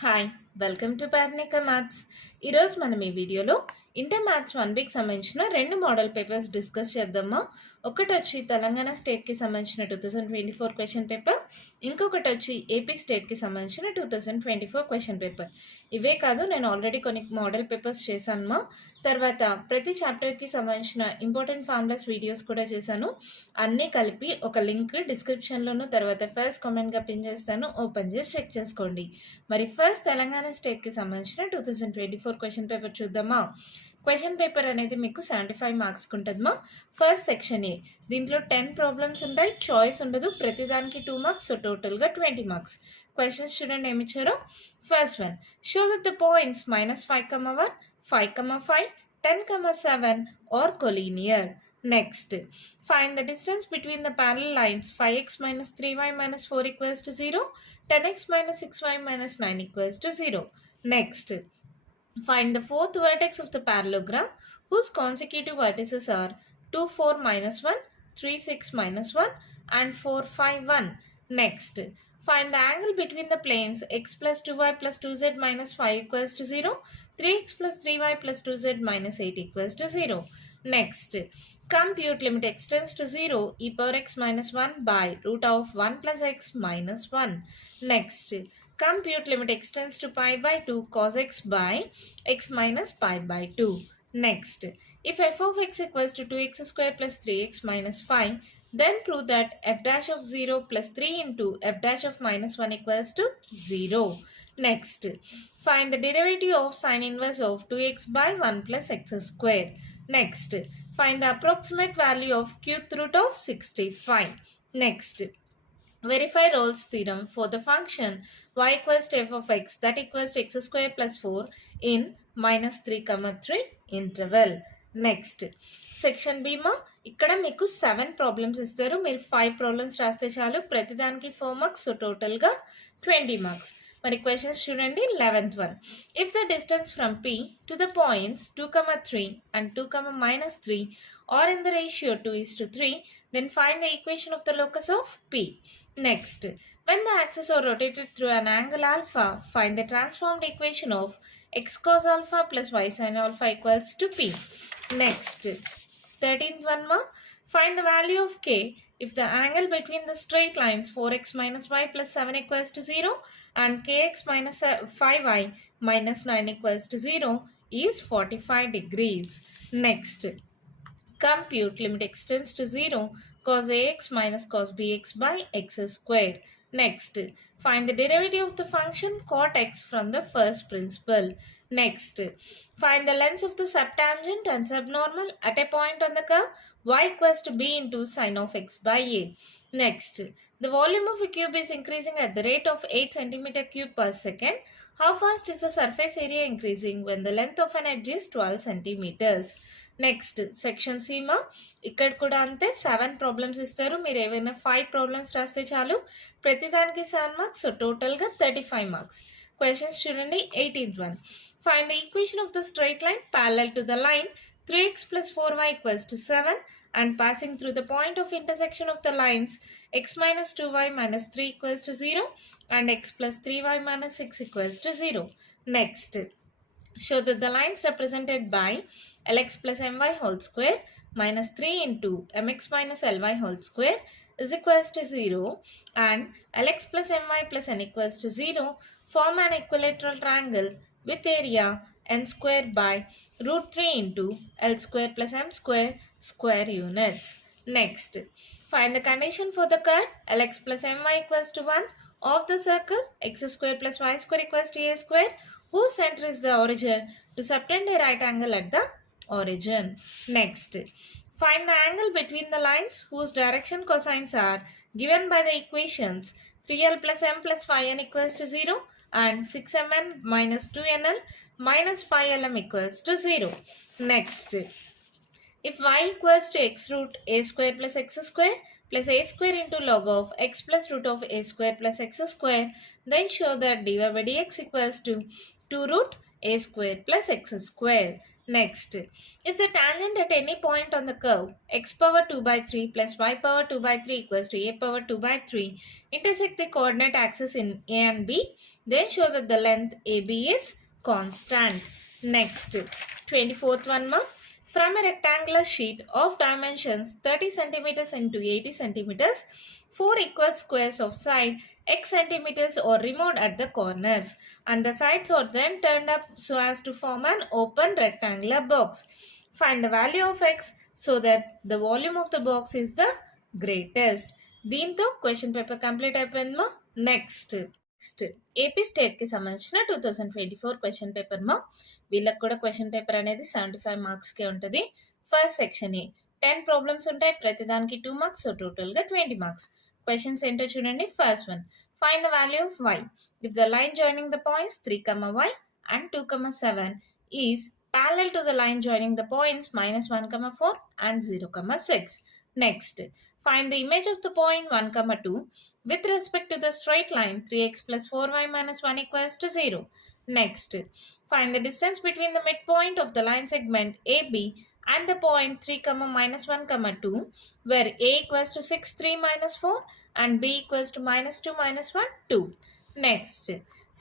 Hi welcome to Parnika maths. ఈరోజు మనం ఈ వీడియోలో ఇంటర్ మ్యాథ్స్ 1Bకి సంబంధించిన రెండు మోడల్ పేపర్స్ డిస్కస్ చేద్దామా. ఒకటి వచ్చి తెలంగాణ స్టేట్కి సంబంధించిన 2024 క్వశ్చన్ పేపర్, ఇంకొకటి వచ్చి ఏపీ స్టేట్కి సంబంధించిన 2024 క్వశ్చన్ పేపర్. ఇవే కాదు, నేను ఆల్రెడీ కొన్ని మోడల్ పేపర్స్ చేశాను. తర్వాత ప్రతి చాప్టర్కి సంబంధించిన ఇంపార్టెంట్ ఫార్ములాస్ వీడియోస్ కూడా చేశాను. అన్నీ కలిపి ఒక లింక్ డిస్క్రిప్షన్లోను తర్వాత ఫస్ట్ కామెంట్గా పిన్ చేస్తాను, ఓపెన్ చేసి చెక్ చేసుకోండి. మరి ఫస్ట్ తెలంగాణ స్టేట్కి సంబంధించిన 2024 క్వశ్చన్ పేపర్ చూద్దామా. క్వశ్చన్ పేపర్ అనేది మీకు 75 మార్క్స్కి ఉంటుందమ్మా. ఫస్ట్ సెక్షన్ ఏ, దీంట్లో 10 ప్రాబ్లమ్స్ ఉంటాయి, చాయిస్ ఉండదు, ప్రతిదానికి 2 మార్క్స్, సో టోటల్గా 20 మార్క్స్. క్వశ్చన్స్ చూడండి ఏమి ఇచ్చారో. First one, show that the points -5,1, 5,5, 10,7 are collinear. Next, find the distance between the parallel lines 5x minus 3y minus 4 equals to 0, 10x minus 6y minus 9 equals to 0. Next, find the fourth vertex of the parallelogram whose consecutive vertices are 2, 4 minus 1, 3, 6 minus 1 and 4, 5, 1. Next, find the angle between the planes x plus 2y plus 2z minus 5 equals to 0, 3x plus 3y plus 2z minus 8 equals to 0. Next, compute limit x tends to 0 e power x minus 1 by root of 1 plus x minus 1. Next, compute limit x tends to pi by 2 cos x by x minus pi by 2. Next, if f of x equals to 2x square plus 3x minus 5, then prove that f dash of 0 plus 3 into f dash of minus 1 equals to 0. Next, find the derivative of sine inverse of 2x by 1 plus x square. Next, find the approximate value of cube root of 65. Next, verify Rolle's theorem for the function y equals to f of x that equals to x square plus 4 in minus 3,3 interval. Next section B మా, ఇక్కడ మీకు 7 problems ఇస్తారు, మీరు 5 problems రాస్తే చాలు, ప్రతిదానికి 4 marks, so టోటల్గా 20 marks. మరి క్వశ్చన్స్ చూడండి. 11th one, if the distance from P to the points 2,3 and 2,-3 are in the ratio 2:3, then find the equation of the locus of P. Next, when the axes are rotated through an angle alpha, find the transformed equation of x cos alpha plus y sin alpha equals to P. Next, 13th one ma, find the value of k if the angle between the straight lines 4x minus y plus 7 equals to 0 and kx minus 5y minus 9 equals to 0 is 45 degrees. Next, compute limit x tends to 0 cos ax minus cos bx by x square. Next, find the derivative of the function cot x from the first principle. Next, find the length of the subtangent and subnormal at a point on the curve y equals to b into sin of x by a. Next, the volume of a cube is increasing at the rate of 8 cm cube per second. How fast is the surface area increasing when the length of an edge is 12 centimeters? Next section Seema, ఇక్కడ కూడా అంతే 7 problems ఇస్తారు, మీరు ఏవైనా 5 problems రాస్తే చాలు, ప్రతిదానికి 7 marks, so టోటల్గా 35 మార్క్స్. క్వశ్చన్స్ చూడండి. 18th one, find the equation of the straight line parallel to the line 3x plus 4y equals to 7 and passing through the point of intersection of the lines x minus 2y minus 3 equals to 0 and x plus 3y minus 6 equals to 0. Next, show that the lines represented by lx plus my whole square minus 3 into mx minus ly whole square is equals to 0 and lx plus my plus n equals to 0 form an equilateral triangle with area n square by root 3 into l square plus m square square units. Next, find the condition for the curve lx plus my equals to 1 of the circle x square plus y square equals to a square whose center is the origin to subtend a right angle at the origin. Next, find the angle between the lines whose direction cosines are given by the equations 3l plus m plus 5n equals to 0 and 6mn minus 2nl minus 5lm equals to 0. Next, if y equals to x root a square plus x square plus a square into log of x plus root of a square plus x square, then show that dy by dx equals to 2 root a square plus x square. Next, if the tangent at any point on the curve x power 2 by 3 plus y power 2 by 3 equals to a power 2 by 3 intersect the coordinate axis in a and b, Then show that the length AB is constant. Next, 24th one ma. From a rectangular sheet of dimensions 30 centimeters into 80 centimeters, 4 equal squares of side x centimeters are removed at the corners and the sides are then turned up so as to form an open rectangular box. Find the value of x so that the volume of the box is the greatest. దీంతో question paper complete అయిపోయింది మా. Next AP స్టేట్కి సంబంధించిన 2024 question paper మా. వీళ్ళకి కూడా question paper అనేది 75 మార్క్స్కే ఉంటుంది. ఫస్ట్ సెక్షన్ ఏ 10 ప్రాబ్లమ్స్ ఉంటాయి, ప్రతిదానికి 2 మార్క్స్, సో టోటల్గా 20 మార్క్స్. క్వశ్చన్స్ ఏంటో చూడండి. First one, find the value of y if the line joining the points 3, y and 2, 7 is parallel to the line joining the points -1, 4 and 0, 6. Next, find the image of the point 1, 2 with respect to the straight line 3x plus 4y minus 1 equals to 0. Next, find the distance between the midpoint of the line segment AB and the point 3, -1, 2 where A equals to 6, 3 minus 4 and B equals to -2, -1, 2. Next,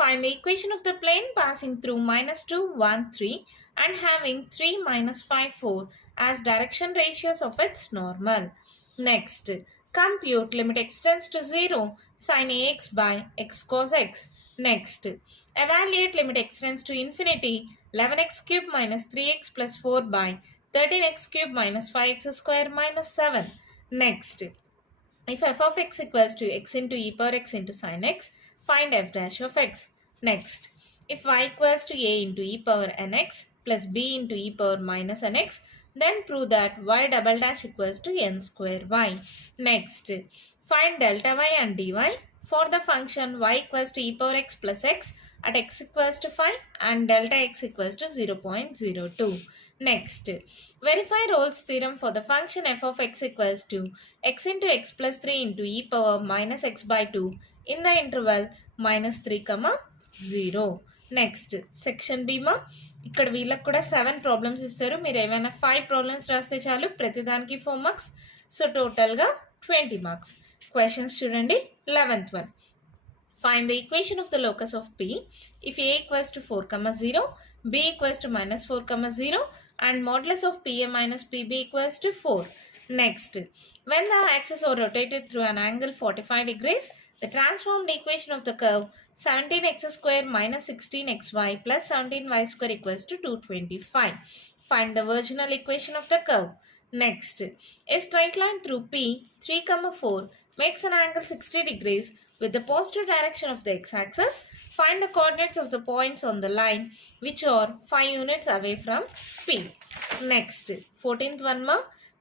find the equation of the plane passing through -2, 1, 3 and having 3, -5, 4 as direction ratios of its normal. Next, compute limit x tends to 0 sin ax by x cos x. Next, evaluate limit x tends to infinity 11x cubed minus 3x plus 4 by 13x cubed minus 5x square minus 7. Next, if f of x equals to x into e power x into sin x, find f dash of x. Next, if y equals to a into e power nx plus b into e power minus nx, then prove that y double dash equals to n square y. Next, find delta y and dy for the function y equals to e power x plus x at x equals to 5 and delta x equals to 0.02. Next, verify Rolle's theorem for the function f of x equals to x into x plus 3 into e power minus x by 2 in the interval -3, 0. Next section B మా. ఇక్కడ వీళ్ళకి కూడా 7 problems ఇస్తారు. మీరు ఏమైనా 5 problems రాస్తే చాలు, ప్రతిదానికి 4 మార్క్స్, సో టోటల్గా 20 మార్క్స్. క్వశ్చన్స్ చూడండి. 11th one, find the equation of the locus of P if A equals to 4, 0, B equals to -4, 0 and modulus of PA minus PB equals to 4. Next, when the axes are rotated through an angle 45 degrees, the transformed equation of the curve 17x square minus 16xy plus 17y square equals to 225. Find the virginal equation of the curve. Next, a straight line through P 3, 4 makes an angle 60 degrees with the positive direction of the x-axis. Find the coordinates of the points on the line which are 5 units away from P. Next, 14th one ma.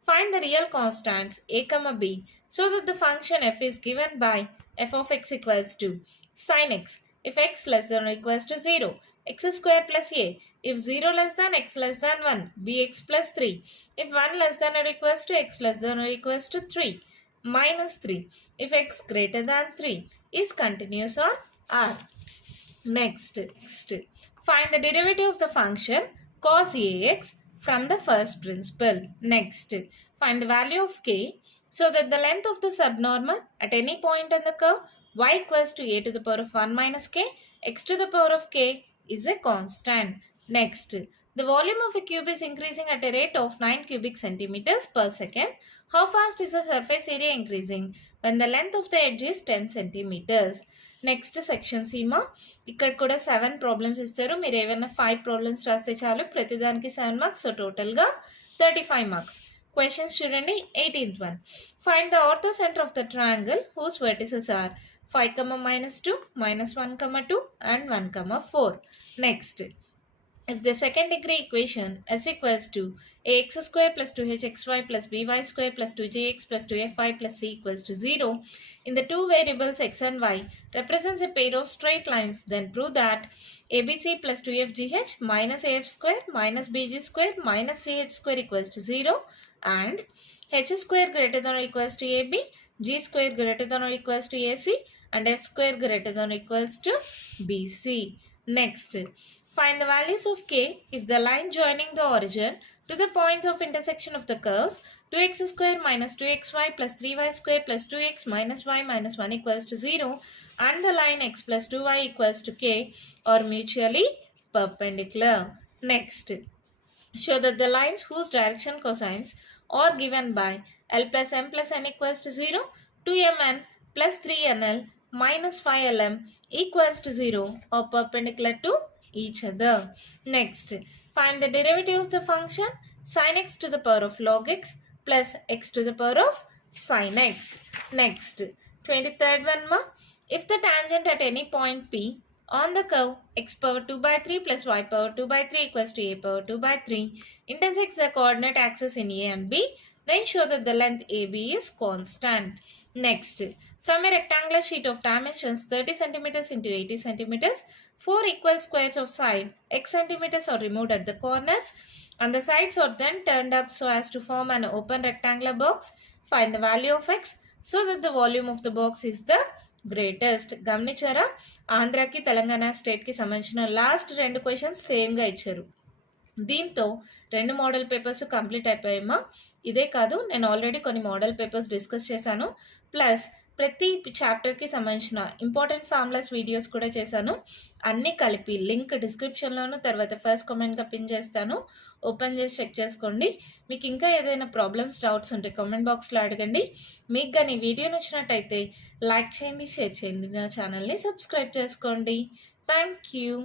Find the real constants a, b so that the function f is given by f of x equals to sin x if x less than or equals to 0, x square plus a if 0 less than x less than 1, bx plus 3 if 1 less than or equals to x less than or equals to 3, minus 3 if x greater than 3 is continuous on R. Next, find the derivative of the function cos ax from the first principle. Next, find the value of k so that the length of the subnormal at any point on the curve y equals to a to the power of 1 minus k, x to the power of k is a constant. Next, the volume of a cube is increasing at a rate of 9 cubic centimeters per second. How fast is the surface area increasing when the length of the edge is 10 centimeters? Next section Seema. ఇక్కడ కూడా 7 problems ఇస్తారు. మీరు ఏమైనా 5 problems రాస్తే చాలు, ప్రతిదానికి 7 marks, so టోటల్గా 35 marks. Questions చూడండి. 18th one, find the orthocentre of the triangle whose vertices are 5, -2, -1, 2 and 1, 4. Next, if the second degree equation s equals to ax square plus 2hxy plus by square plus 2jx plus 2fy plus c equals to 0 in the two variables x and y represents a pair of straight lines, then prove that abc plus 2fgh minus af square minus bg square minus ch square equals to 0 and h square greater than or equals to ab, g square greater than or equals to ac and f square greater than or equals to bc. Next, find the values of k if the line joining the origin to the points of intersection of the curves 2x square minus 2xy plus 3y square plus 2x minus y minus 1 equals to 0 and the line x plus 2y equals to k are mutually perpendicular. Next, show that the lines whose direction cosines are given by L plus M plus N equals to 0, 2mn plus 3nl minus 5lm equals to 0 are perpendicular to each other. Next, find the derivative of the function sin x to the power of log x plus x to the power of sin x. Next, 23rd one ma, if the tangent at any point P on the curve x power 2 by 3 plus y power 2 by 3 equals to a power 2 by 3 intersects the coordinate axis in A and B, then show that the length AB is constant. Next, from a rectangular sheet of dimensions 30 cm into 80 cm, 4 equal squares of side x centimeters are removed at the corners and the sides are then turned up so as to form an open rectangular box. Find the value of x so that the volume of the box is the greatest. గమనించారా? ఆంధ్రాకి తెలంగాణ స్టేట్కి సంబంధించిన last 2 questions సేమ్గా ఇచ్చారు. దీంతో 2 model papers complete అయిపోయామా? ఇదే కాదు, నేను already కొన్ని మోడల్ పేపర్స్ డిస్కస్ చేశాను. ప్లస్ ప్రతి చాప్టర్కి సంబంధించిన ఇంపార్టెంట్ ఫార్ములాస్ వీడియోస్ కూడా చేశాను. అన్నీ కలిపి లింక్ డిస్క్రిప్షన్లోను తర్వాత ఫస్ట్ కామెంట్గా పిన్ చేస్తాను. ఓపెన్ చేసి చెక్ చేసుకోండి. మీకు ఇంకా ఏదైనా ప్రాబ్లమ్స్ డౌట్స్ ఉంటే కామెంట్ బాక్స్లో అడగండి. మీకు కానీ వీడియో నచ్చినట్టయితే లైక్ చేయండి, షేర్ చేయండి, నా ఛానల్ని సబ్స్క్రైబ్ చేసుకోండి. Thank you.